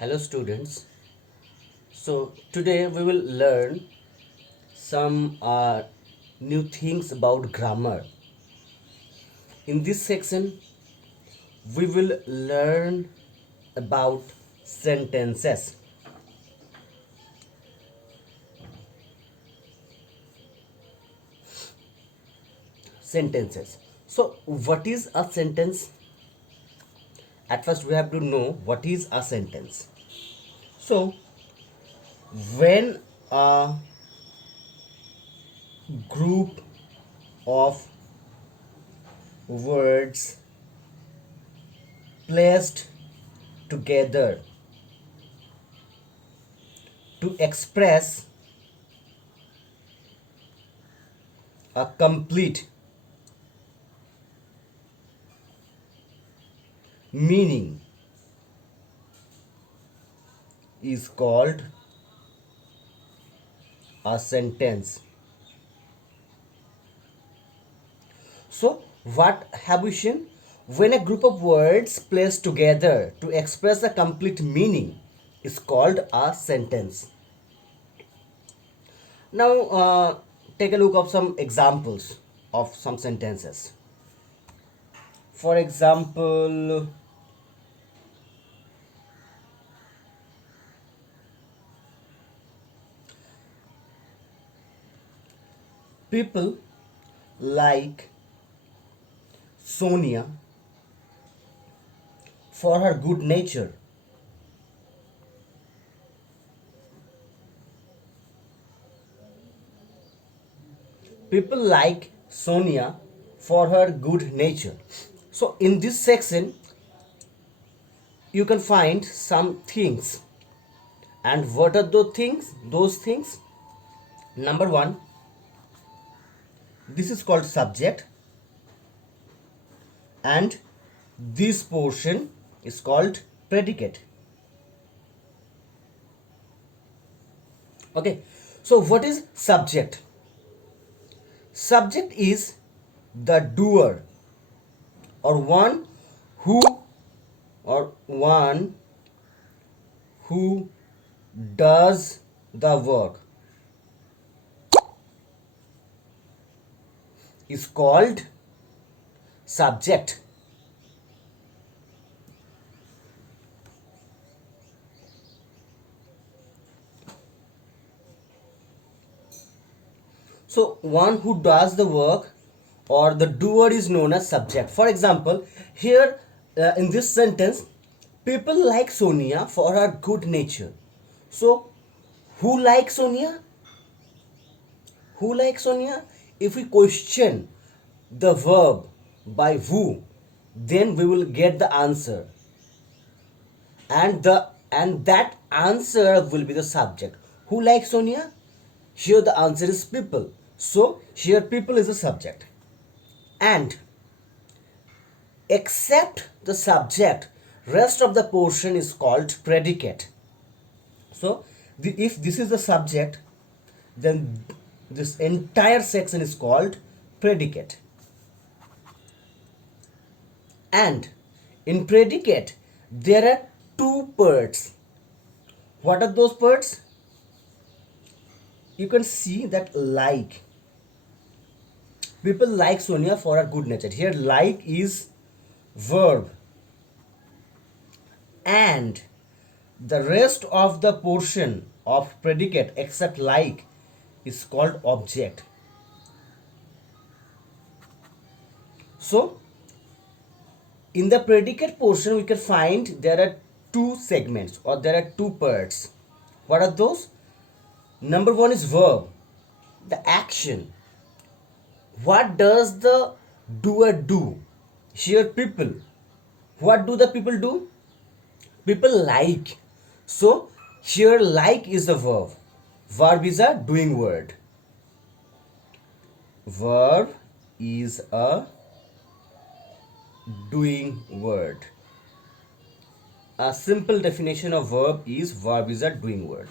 Hello students. So today we will learn some new things about grammar. In this section we will learn about sentences. Sentences. So what is a sentence? At first we have to know what is a sentence. So when a group of words placed together to express a complete meaning is called a sentence. So, what have we seen? When a group of words placed together to express a complete meaning is called a sentence. Now, take a look of some examples of some sentences. For example, people like Sonia for her good nature. People like Sonia for her good nature. So, in this section, you can find some things. And what are those things? Those things. Number one, this is called subject, and this portion is called predicate. Okay, so what is subject? Subject is the doer, or who one who does the work is called subject. So one who does the work or the doer is known as subject. For example, here in this sentence, people like Sonia for her good nature. So who likes Sonia? Who likes Sonia? If we question the verb by who, then we will get the answer. And that answer will be the subject. Who likes Sonia? Here the answer is people. So here people is the subject. And except the subject, rest of the portion is called predicate. So if this is the subject, then this entire section is called predicate. And in predicate, there are two parts. What are those parts? You can see that like. People like Sonia for her good nature. Here, like is verb, and the rest of the portion of predicate except like is called object. So, in the predicate portion, we can find there are two segments or there are two parts. What are those? Number one is verb, the action. What does the doer do? Here, people. What do the people do? People like. So, here, like is the verb. Verb is a doing word. Verb is a doing word. A simple definition of verb is a doing word.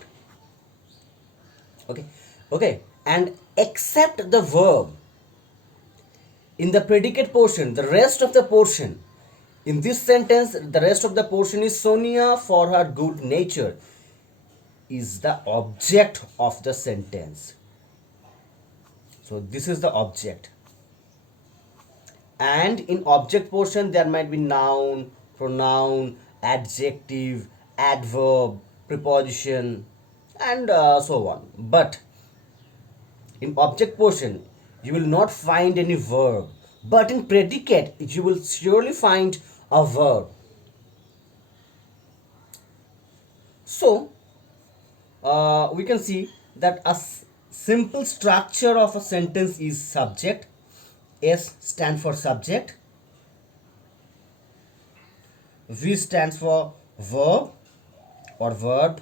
Okay, and except the verb, in the predicate portion, the rest of the portion In this sentence, the rest of the portion is Sonia, for her good nature, is the object of the sentence. So this is the object. And in object portion, there might be noun, pronoun, adjective, adverb, preposition, and so on. But in object portion, you will not find any verb. But in predicate, you will surely find a verb. So, we can see that a simple structure of a sentence is subject. S stands for subject. V stands for verb or verb.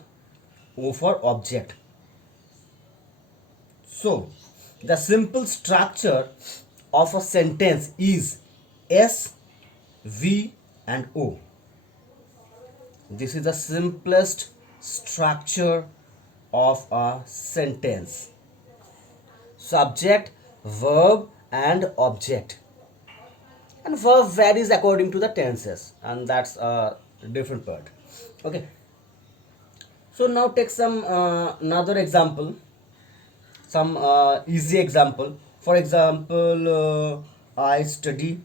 O for object. So, the simple structure of a sentence is S, V, and O. This is the simplest structure of a sentence. Subject, verb, and object. And verb varies according to the tenses, and that's a different part. Okay. So now take some another example, some easy example. For example, I study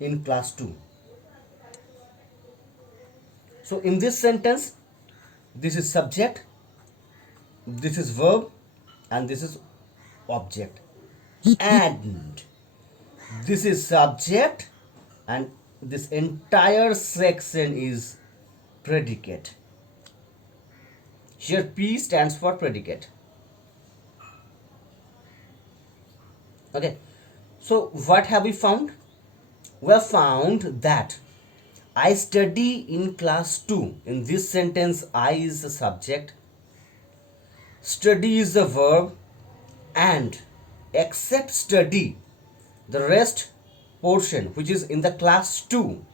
in class 2. So in this sentence, this is subject, this is verb, and this is object. And this is subject, and this entire section is predicate. Here P stands for predicate. Okay, so what have we found? We have found that I study in class 2. In this sentence, I is the subject, study is the verb, and except study, the rest portion, which is in the class 2,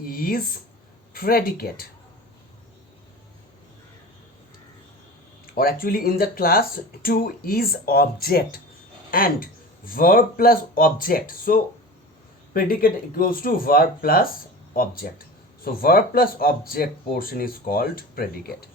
is predicate. Or actually in the class 2 is object and verb plus object. So predicate equals to verb plus object. So verb plus object portion is called predicate.